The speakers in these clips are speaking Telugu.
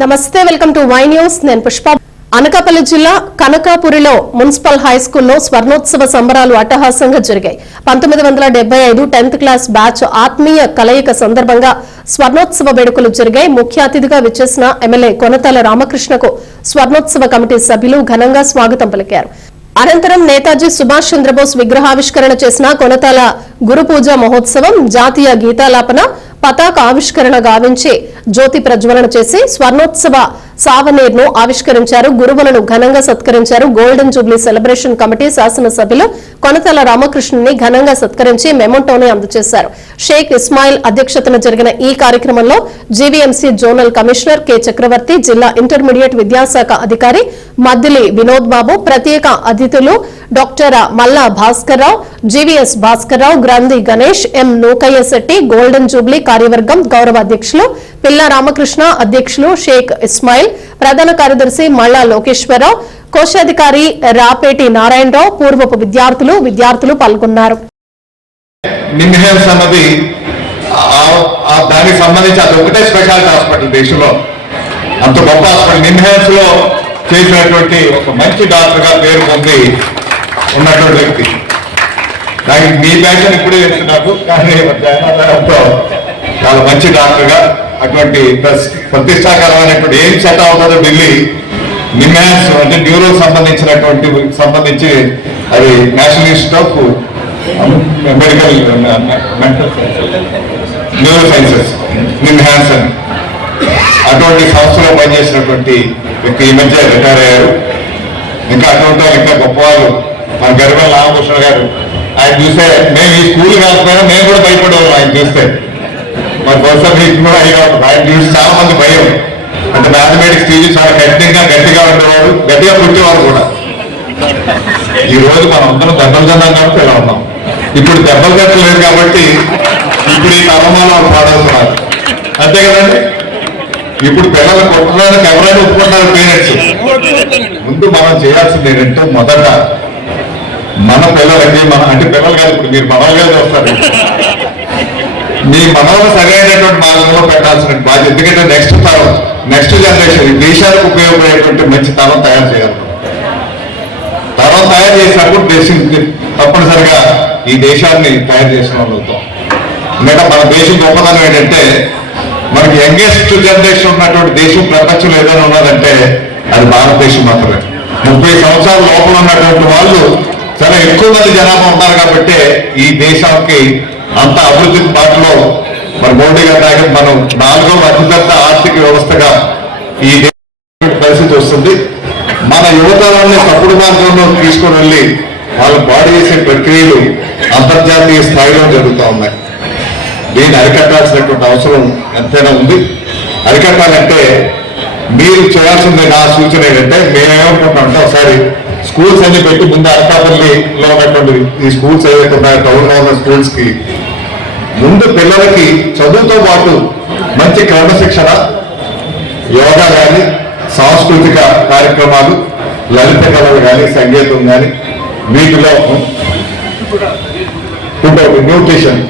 నమస్తే వెల్కమ్ టు వై న్యూస్. నేను పుష్ప. అనకాపల్లి జిల్లా కనకాపురిలో మున్సిపల్ హై స్కూల్లో స్వర్ణోత్సవ సంబరాలు అట్టహాసంగా జరిగాయి. పంతొమ్మిది వందల డెబ్బై ఐదు టెన్త్ క్లాస్ బ్యాచ్ ఆత్మీయ కలయిక సందర్భంగా స్వర్ణోత్సవ వేడుకలు జరిగాయి. ముఖ్య అతిథిగా విచ్చేసిన ఎమ్మెల్యే కొనతాల రామకృష్ణకు స్వర్ణోత్సవ కమిటీ సభ్యులు ఘనంగా స్వాగతం పలికారు. అనంతరం నేతాజీ సుభాష్ చంద్రబోస్ విగ్రహావిష్కరణ చేసిన కొనతాల గురు పూజ మహోత్సవం జాతీయ గీతాలాపన పతాక ఆవిష్కరణ గావించి జ్యోతి ప్రజ్వలన చేసి స్వర్ణోత్సవ సావనీర్ను ఆవిష్కరించారు. గురువులను ఘనంగా సత్కరించారు. గోల్డెన్ జూబ్లీ సెలబ్రేషన్ కమిటీ శాసనసభ్యులు కొనతల రామకృష్ణుని ఘనంగా సత్కరించి మెమోటోని అందజేశారు. షేక్ ఇస్మాయిల్ అధ్యక్షతన జరిగిన ఈ కార్యక్రమంలో GVMC zonal commissioner K. Chakravarthi జిల్లా ఇంటర్మీడియట్ విద్యాశాఖ అధికారి మద్దిలి వినోద్ బాబు ప్రత్యేక అతిథులు doctor Malla Bhaskar Rao GVS Bhaskar Rao Granthi Ganesh M Nookaiah Shetty golden jubilee కార్యవర్గం గౌరవ అధ్యక్షులు పిల్ల రామకృష్ణ అధ్యక్షులు షేక్ ఇస్మాయిల్ ప్రధాన కార్యదర్శి మల్లా లోకేశ్వరరావు కోశాధికారి రాపేటి నారాయణరావు పూర్వపు విద్యార్థులు విద్యార్థులు పాల్గొన్నారు. అన్నది దానికి సంబంధించి అది ఒకటే స్పెషాలిటీ హాస్పిటల్ దేశంలో. అంత గొప్ప హాస్పిటల్. నిమ్హాన్స్లో చేసినటువంటి ఒక మంచి డాక్టర్గా పేరు పొంది ఉన్నటువంటి వ్యక్తి. దానికి మీ బ్యాచ్ ఇప్పుడే తెలుసు నాకు కానీ జాయిన్ చాలా మంచి డాక్టర్గా అటువంటి ప్రతిష్టాకరమైనటువంటి ఏం సెట్ అవుతుందో ఢిల్లీ నిమ్హాన్స్ అంటే న్యూరో సంబంధించినటువంటి సంబంధించి అది national institute of medical mental neuro sciences NIMHANS అని. అటువంటి సంస్థలో పనిచేసినటువంటి వ్యక్తి ఈ మధ్య రిటైర్ అయ్యారు. ఇంకా అటువంటి ఇంకా గొప్పవారు మన గరిబల్ రామకృష్ణ గారు ఆయన చూస్తే మేము ఈ స్కూల్ కాకపోయినా మేము కూడా భయపడేవాళ్ళం ఆయన చూస్తే. మరి బహుశా మీకు కూడా అయ్యి ఉంటుంది. చూసి చాలా మంది భయం. అంటే మ్యాథమెటిక్స్ టీచర్ చాలా గట్టిగా గట్టిగా ఉండేవాడు గట్టిగా పుట్టేవాడు కూడా. ఈ రోజు మనం అందరం దెబ్బలు తిన్నాం కాబట్టి ఇలా ఉన్నాం? ఇప్పుడు దెబ్బలు తిట్టలేదు కాబట్టి ఇప్పుడు ఈ తరమాలు పాడవుతున్నారు. అంతే కదండి? ఇప్పుడు పిల్లలు కొట్టడానికి ఎవరైనా ఒప్పుకుంటారు పేరెంట్స్ ముందు మనం చేయాల్సింది ఏంటంటే మొదట మన పిల్లలకి మన అంటే పిల్లలు కాదు ఇప్పుడు మీరు మనలుగా వస్తారు. మీ మనవలు సరైనటువంటి మార్గంలో పెట్టాల్సిన బాధ్యత. ఎందుకంటే నెక్స్ట్ తరం నెక్స్ట్ జనరేషన్ ఈ ఉపయోగపడేటువంటి మంచి తరం తయారు చేయాలి. తరం తయారు చేసినప్పుడు దేశం తప్పనిసరిగా ఈ దేశాన్ని తయారు చేసిన వాళ్ళు అవుతాం. ఎందుకంటే మన దేశం గొప్పదనం ఏంటంటే మనకి యంగెస్ట్ జనరేషన్ ఉన్నటువంటి దేశం ప్రపంచంలో ఏదైనా ఉన్నదంటే అది భారతదేశం మాత్రమే. ముప్పై సంవత్సరాల లోపల ఉన్నటువంటి వాళ్ళు చాలా ఎక్కువ మంది జనాభా ఉన్నారు కాబట్టి ఈ దేశానికి అంత అభివృద్ధి బాటలో మరి మోడీ గారి నాయకత్వం మనం నాలుగవ అతిపెద్ద ఆర్థిక వ్యవస్థగా ఈ పరిస్థితి వస్తుంది. మన యువతరాన్ని తప్పుడు మార్గంలో తీసుకుని వెళ్ళి వాళ్ళు బాడీ చేసే ప్రక్రియలు అంతర్జాతీయ స్థాయిలో జరుగుతూ ఉన్నాయి. దీన్ని అరికట్టాల్సినటువంటి అవసరం ఎంతైనా ఉంది. అరికట్టాలంటే మీరు చేయాల్సింది నా సూచన ఏంటంటే మేమేమనుకుంటామంటే ఒకసారి స్కూల్స్ అన్ని పెట్టి ముందు అనకాపల్లిలో ఉన్నటువంటి ఈ స్కూల్స్ ఏవైతే ఉన్నాయో టౌన్లో ఉన్న స్కూల్స్కి ముందు పిల్లలకి చదువుతో పాటు మంచి క్రమశిక్షణ యోగా కానీ సాంస్కృతిక కార్యక్రమాలు లలిత కళలు కానీ సంగీతం కానీ వీటిలో ఇంకొకటి న్యూట్రిషన్.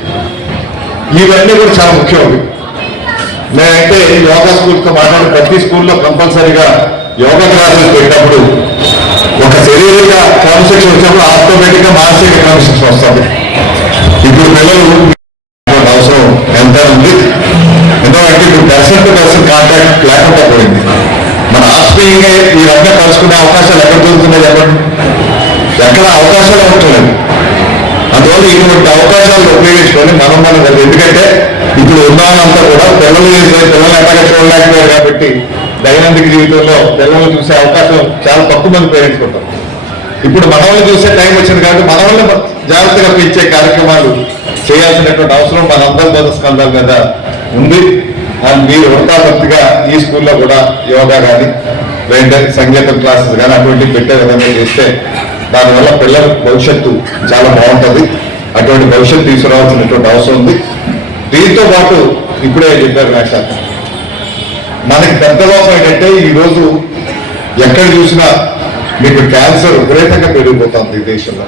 ఇవన్నీ కూడా చాలా ముఖ్యం నేనైతే యోగా స్కూల్తో మాట్లాడి ప్రతి స్కూల్లో కంపల్సరీగా యోగా క్లాసెస్ పెట్టినప్పుడు ఒక శారీరక క్రమశిక్షణ వచ్చినప్పుడు ఆటోమేటిక్గా మానసిక క్రమశిక్షణ వస్తుంది. ఇప్పుడు పిల్లలు అవకాశం ఉంది ఎందుకంటే ఇప్పుడు పర్సన్ టు పర్సన్ కాంటాక్ట్ లేకుండా పోయింది. మన ఆత్మీయంగా వీరంతా కలుసుకునే అవకాశాలు ఎక్కడ దొరుకుతున్నాయి చెప్పండి? ఎక్కడ అవకాశాలు ఉంటున్నాయి అందువల్ల ఇటువంటి అవకాశాలను ఉపయోగించుకొని మనం మనం ఎందుకంటే ఇప్పుడు ఉన్నానంతా కూడా పిల్లలు చేసే పిల్లలు ఎలాగ చూడలేకపోయారు కాబట్టి దైనందిక జీవితంలో పిల్లలు చూసే అవకాశం చాలా తక్కువ మంది పేరెంట్స్ ఉంటారు ఇప్పుడు మనల్ని చూసే టైం వచ్చింది కాబట్టి మనల్ని జాగ్రత్తగా పెంచే కార్యక్రమాలు చేయాల్సినటువంటి అవసరం మన అందరి స్కంధాల మీద ఉంది. అండ్ మీరు వృత్తాభక్తిగా ఈ స్కూల్లో కూడా యోగా కానీ లేదంటే సంగీతం క్లాసెస్ కానీ అటువంటి పెట్టే విధంగా చేస్తే దానివల్ల పిల్లల భవిష్యత్తు చాలా బాగుంటుంది. అటువంటి భవిష్యత్తు తీసుకురావాల్సినటువంటి అవసరం ఉంది. దీంతో పాటు ఇప్పుడే చెప్పారు మేషాలు మనకి పెద్ద లోపం ఏంటంటే ఈరోజు ఎక్కడ చూసినా మీకు క్యాన్సర్ విపరీతంగా పెరిగిపోతుంది ఈ దేశంలో.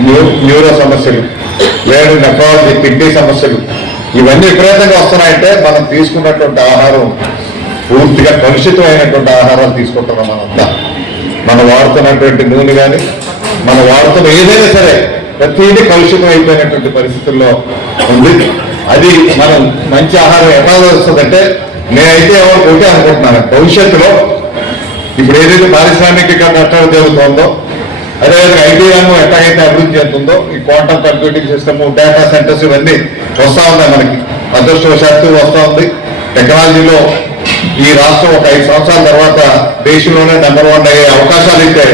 న్యూ- న్యూరో సమస్యలు. లేదు నెఫ్రాలజీ కిడ్నీ సమస్యలు ఇవన్నీ విపరీతంగా వస్తున్నాయంటే మనం తీసుకున్నటువంటి ఆహారం పూర్తిగా కలుషితమైనటువంటి ఆహారాలు తీసుకుంటున్నాం మనంతా. మనం వాడుతున్నటువంటి నూనె కానీ మనం వాడుతున్న ఏదైనా సరే ప్రతిదీ కలుషితం అయిపోయినటువంటి పరిస్థితుల్లో ఉంది. అది మనం మంచి ఆహారం ఎలా వస్తుందంటే నేనైతే ఎవరు ఒకటే అనుకుంటున్నాను. భవిష్యత్తులో ఇప్పుడు ఏదైతే పారిశ్రామికంగా ఎట్లా జరుగుతుందో అదేవిధంగా ఐటీ రంగం ఎట్లాగైతే అభివృద్ధి చెందుతుందో ఈ quantum computing system data centres ఇవన్నీ వస్తా ఉన్నాయి మనకి. అదృష్టవశాత్తు వస్తా ఉంది. టెక్నాలజీలో ఈ రాష్ట్రం ఒక ఐదు సంవత్సరాల తర్వాత దేశంలోనే నెంబర్ వన్ అయ్యే అవకాశాలు అయితే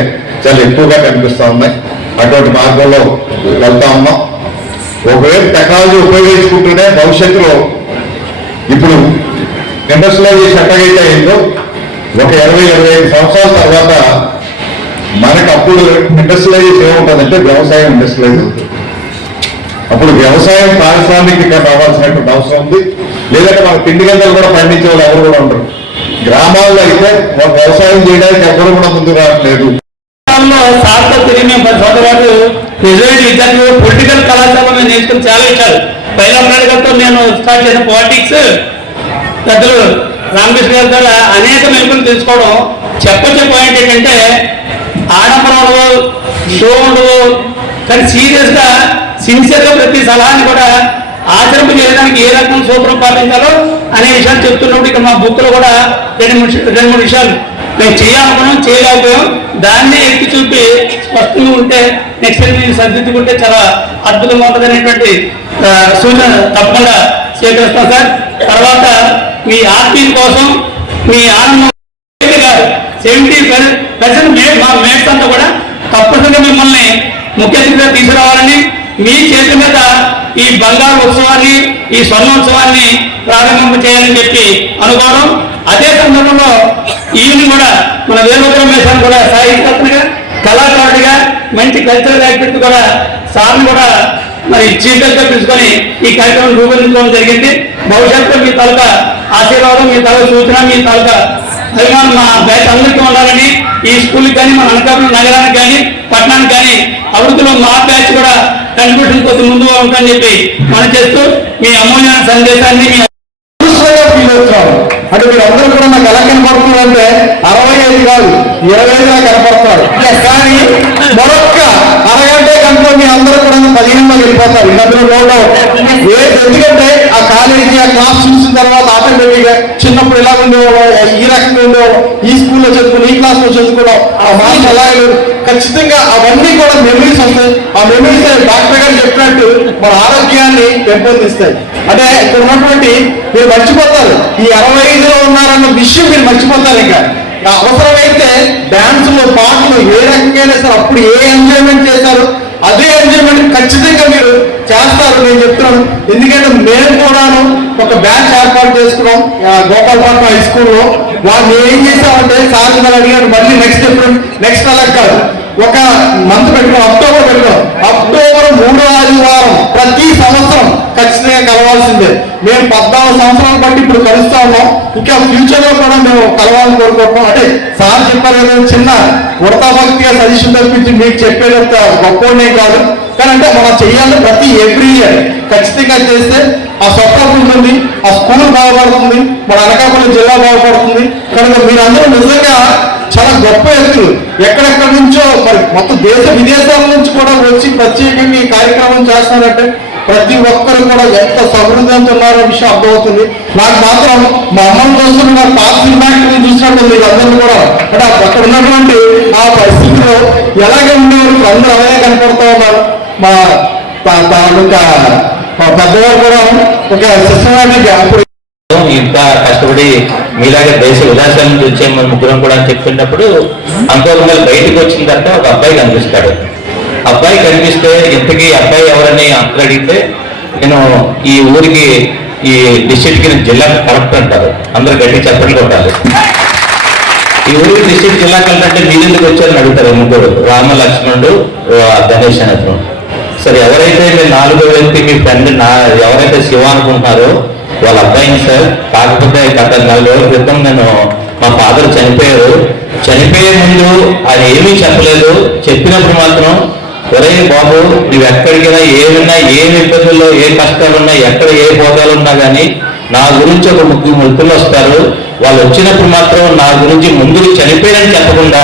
చాలా ఎక్కువగా కనిపిస్తూ ఉన్నాయి. అటువంటి మార్గంలో వెళ్తా ఉన్నాం. ఒకవేళ టెక్నాలజీ ఉపయోగించుకుంటూనే భవిష్యత్తులో ఇప్పుడు ఇండస్ట్రియలైజేషన్ ఎట్లాగైతే అయిందో ఒక ఇరవై ఇరవై ఐదు సంవత్సరాల తర్వాత మనకు అప్పుడు ఇండస్ట్రియలైజేషన్ ఏముంటుందంటే వ్యవసాయం ఇండస్ట్రియలైజ్ అవుతుంది అప్పుడు వ్యవసాయం పారిశ్రామికంగా రావాల్సినటువంటి అవసరం ఉంది. లేదంటే మన పిండి గంటలు కూడా పండించే వాళ్ళు ఎవరు కూడా ఉండరు. గ్రామాల్లో అయితే వ్యవసాయం చేయడానికి ఎవరు కూడా ముందు రావట్లేదు. సార్తో తిరిగి మేము పది సంవత్సరాలు రిజర్వ్ విద్యార్థులు పొలిటికల్ కళాశాల మేము నేర్చుకుని చాలా ఇచ్చారు. పైలప్రాడ్ గారితో నేను స్టార్ట్ చేసిన పాలిటిక్స్ పెద్దలు రామకృష్ణ గారి ద్వారా అనేక మెలుపులు తెలుసుకోవడం చెప్పచ్చే పాయింట్ ఏంటంటే ఆడంబరాలు షోలు కానీ సీరియస్గా సిన్సియర్గా ప్రతి సలహాని కూడా ఆచరింపు చేయడానికి ఏ రకం సూత్రం పాటించాలో అనే విషయాలు చెప్తున్నప్పుడు ఇక్కడ మా బుక్లో కూడా రెండు మూడు రెండు మూడు విషయాలు మేము చేయాలనుకున్నాం చేయలేకపోయాం. దాన్నే ఎత్తి చూపి స్పష్టంగా ఉంటే నెక్స్ట్ టైం మేము సర్దిద్దుకుంటే చాలా అద్భుతంగా ఉంటుంది అనేటువంటి సూచన తప్పకుండా స్వీకరిస్తాం సార్. తర్వాత మీ ఆర్టీ కోసం మీ ఆనందం కాదు సెవెంటీ ప్రజలు మే మా మేట్స్ అంతా కూడా తప్పనిసరిగా మిమ్మల్ని ముఖ్య అతిథిగా తీసుకురావాలని మీ చేతి మీద ఈ బంగారు ఉత్సవాన్ని ఈ స్వర్ణోత్సవాన్ని ప్రారంభం చేయాలని చెప్పి అనుకోవడం. అదే సందర్భంలో ఈయన కూడా మన వేరుభద్ర మేషాన్ని కూడా సాహిత్యరత్నగా కళాకారుడిగా మంచి కల్చరల్ యాక్టివిటీ కూడా సార్ని కూడా మరి చీఫ్ పిలుచుకొని ఈ కార్యక్రమం రూపొందించడం జరిగింది. భవిష్యత్తులో మీ తాలూకా ఆశీర్వాదం మీ తాలూకా సూచన మీ తాలూకా అభిమానం మా బ్యాచ్ అందరికీ ఉండాలని ఈ స్కూల్కి కానీ మన అనకాపల్లి నగరానికి కానీ పట్టణానికి కానీ అభివృద్ధిలో మా బ్యాచ్ కూడా కంట్రిబ్యూషన్ కొద్ది ముందుగా ఉంటామని చెప్పి మనం చేస్తూ మీ అమూల్యమైన సందేశాన్ని అంటే మీరు అందరూ కూడా నాకు ఎలా కనపడుతున్నారు అంటే అరవై ఐదు కాదు ఇరవై ఐదుగా కనపడతారు. కానీ మరొక్క అరగంటే కనుక మీ అందరూ కూడా పదిహేనులో వెళ్ళిపోతారు. ఇందులో నో డౌట్ ఎందుకంటే ఆ కాలేజీ ఆ క్లాస్ చూసిన తర్వాత ఆటోమేటిక్గా చిన్నప్పుడు ఎలా ఉండేవాళ్ళో? ఈ రకంగా ఉండేవాళ్ళో? ఈ స్కూల్లో చదువుకుని ఈ క్లాస్లో చదువుకోవడం ఆ మాస్టర్ ఎలా ఖచ్చితంగా అవన్నీ కూడా మెమరీస్ వస్తాయి. ఆ మెమరీస్ డాక్టర్ గారు చెప్పినట్టు మన ఆరోగ్యాన్ని పెంపొందిస్తాయి. అంటే ఇక్కడ ఉన్నటువంటి మీరు మర్చిపోతారు. ఈ అరవై ఐదులో ఉన్నారన్న విషయం మీరు మర్చిపోతారు ఇంకా. ఆ అవసరమైతే డాన్సులు పాటలు ఏ రకంగా సరే అప్పుడు ఏ ఎంజాయ్మెంట్ చేశారు? అదే ఎంజాయ్మెంట్ ఖచ్చితంగా మీరు చేస్తారు నేను చెప్తున్నాను. ఎందుకంటే మేము కూడాను ఒక బ్యాచ్ ఏర్పాటు చేసుకున్నాం గోపాలపాట హై స్కూల్లో వాళ్ళు ఏం చేశామంటే సార్ గారు అడిగారు మళ్ళీ నెక్స్ట్ ఎప్పుడు నెక్స్ట్ అలా కాదు. ఒక మంత్ పెట్టుకో అక్టోబర్ పెట్టుకో అక్టోబర్ మూడో ఆదివారం ప్రతి సంవత్సరం ఖచ్చితంగా కలవాల్సిందే. మేము పద్నాలుగు సంవత్సరాలు బట్టి ఇప్పుడు కలుస్తా ఉన్నాం. ఇంకా ఫ్యూచర్లో కూడా మేము కలవాలని కోరుకుంటున్నాం. అంటే సార్ చెప్పారు కదా చిన్న వృతాభక్తిగా సజెషన్ తప్పించి మీకు చెప్పేదంత గొప్పనే కాదు. కానీ అంటే మనం చేయాలి ప్రతి ఎవ్రీ ఇయర్ ఖచ్చితంగా చేస్తే ఆ సపోర్ట్ ఉంటుంది ఆ స్కూల్ బాగుపడుతుంది మన అనకాపల్లి జిల్లా బాగుపడుతుంది. కనుక మీరందరూ నిజంగా చాలా గొప్ప వ్యక్తులు. ఎక్కడెక్కడి నుంచో మరి మొత్తం దేశ విదేశాల నుంచి కూడా వచ్చి ప్రత్యేకంగా ఈ కార్యక్రమం చేస్తున్నారంటే ప్రతి ఒక్కరు కూడా ఎంత సమృద్ధంతో ఉన్నారో విషయం అర్థమవుతుంది. నాకు మాత్రం మా అమ్మని చూస్తున్న నా పాత సినిమాని చూసినట్టు మీరందరూ కూడా అంటే అక్కడ ఉన్నటువంటి ఆ పరిస్థితిలో ఎలాగే ఉండేవారు అందరూ అలాగే కనపడుతూ ఉన్నారు. మా తాలూకా మా పెద్దవారు కూడా ఒక సిస్టమేటిక్ అప్పుడు ఇంత కష్టపడి మీలాగే దేశ విలాసాలను చూసే మన ముగ్గురం కూడా అని చెప్తున్నప్పుడు అనుకోకుండా బయటకు వచ్చిన తర్వాత ఒక అబ్బాయి కనిపిస్తాడు. అబ్బాయి కనిపిస్తే ఇంతకీ అబ్బాయి ఎవరని అందరూ అడిగితే నేను ఈ ఊరికి ఈ డిస్ట్రిక్ట్కి నేను జిల్లా కలెక్టర్ అంటారు. అందరు గట్టి చెప్పండి కొట్టాలి. ఈ ఊరికి డిస్ట్రిక్ట్ జిల్లా కలెక్టర్ అంటే మీరు ఎందుకు వచ్చారని అడుగుతారు ముగ్గురు. రామ లక్ష్మణుడు గణేష్ అని సార్ సరే ఎవరైతే మీరు నాలుగో వ్యక్తి మీ ఫ్రెండ్ నా ఎవరైతే శివ అనుకుంటున్నారో వాళ్ళ అబ్బాయిని సార్ కాకపోతే గత నాలుగు రోజుల క్రితం నేను మా ఫాదర్ చనిపోయారు. చనిపోయే ముందు ఆయన ఏమీ చెప్పలేదు. చెప్పినప్పుడు మాత్రం ఒరే బాబు నువ్వు ఎక్కడికైనా ఏమున్నా ఏ ఇబ్బందుల్లో ఏ కష్టాలున్నా ఎక్కడ ఏ బోధాలున్నా కానీ నా గురించి ఒక ముగ్గురు ముగ్గురు వస్తారు. వాళ్ళు వచ్చినప్పుడు మాత్రం నా గురించి ముందుకు చనిపోయారని చెప్పకుండా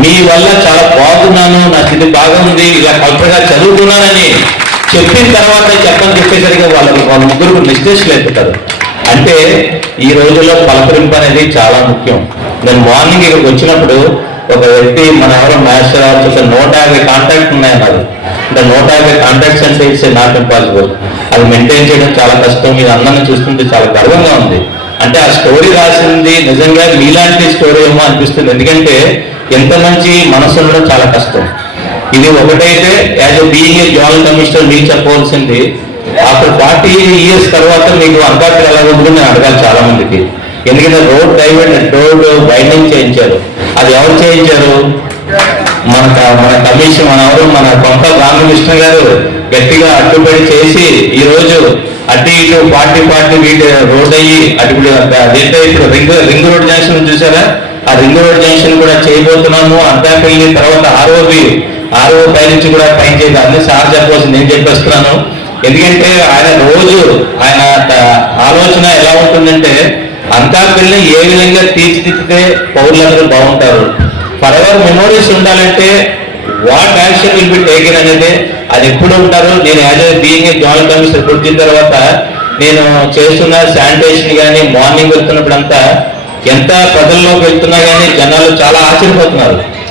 మీ వల్ల చాలా బాగున్నాను నా స్థితి బాగుంది ఇలా కల్పగా చదువుకున్నానని చెప్పిన తర్వాత చెప్పని చెప్పేసరికి వాళ్ళ వాళ్ళ ముగ్గురు నిశ్చేషలు అంటే ఈ రోజుల్లో పలకరింపు అనేది చాలా ముఖ్యం. నేను మార్నింగ్ ఇక్కడికి వచ్చినప్పుడు ఒక వ్యక్తి మన ఎవరో మాస్టర్ చూస్తే నూట యాభై కాంటాక్ట్ ఉన్నాయన్నారు అంటే నూట యాభై కాంటాక్ట్స్ అంటే ఇట్స్ నాట్ ఇంపాసిబుల్ అది మెయింటైన్ చేయడం చాలా కష్టం. మీరు అందరిని చూస్తుంటే చాలా గర్వంగా ఉంది. అంటే ఆ స్టోరీ రాసింది నిజంగా మీలాంటి స్టోరీ ఏమో అనిపిస్తుంది. ఎందుకంటే ఎంత మంచి మనసు ఉండడం చాలా కష్టం. ఇది ఒకటైతే as a being a joint commissioner మీకు చెప్పవలసింది ఆఫ్టర్ ఫార్టీ ఇయర్స్ తర్వాత మీకు అంకాట్లు ఎలా ఉంటుందో నేను అడగాలి చాలా మందికి ఎందుకంటే రోడ్ డైవర్ట్ రోడ్ బైండింగ్ చేయించారు. అది ఎవరు చేయించారు? మన మన కమిషన్ మన ఎవరు? మన కొంత రామకృష్ణ గారు గట్టిగా అడ్డుపడి చేసి ఈ రోజు అటు ఇటు పార్టీ పార్టీ వీటి రోడ్ అయ్యి అటు ఇప్పుడు అదేంటే ఇప్పుడు రింగ్ రింగ్ రోడ్ జంక్షన్ చూసారా? ఆ రింగ్ రోడ్ జంక్షన్ కూడా చేయబోతున్నాము. అంతాపల్లి తర్వాత ఆర్ఓబి ఆర్ఓ పై నుంచి కూడా పైన చేసి అన్ని సార్ చెప్పవలసింది. నేను చెప్పేస్తున్నాను. ఎందుకంటే ఆయన రోజు ఆయన ఆలోచన ఎలా ఉంటుందంటే అంతాపల్లిని ఏ విధంగా తీర్చిదిద్దితే పౌరులందరూ బాగుంటారు? ఫర్ ఎవర్ మెమోరీస్ ఉండాలంటే what action will be taken అనేది అది ఎప్పుడు ఉంటారు? నేను as a being a joint commissioner తర్వాత నేను చేస్తున్న శానిటేషన్ కానీ మార్నింగ్ వెళ్తున్నప్పుడు అంతా ఎంత ప్రజల్లోకి వెళ్తున్నా కానీ జనాలు చాలా ఆశ్చర్యపోతున్నారు.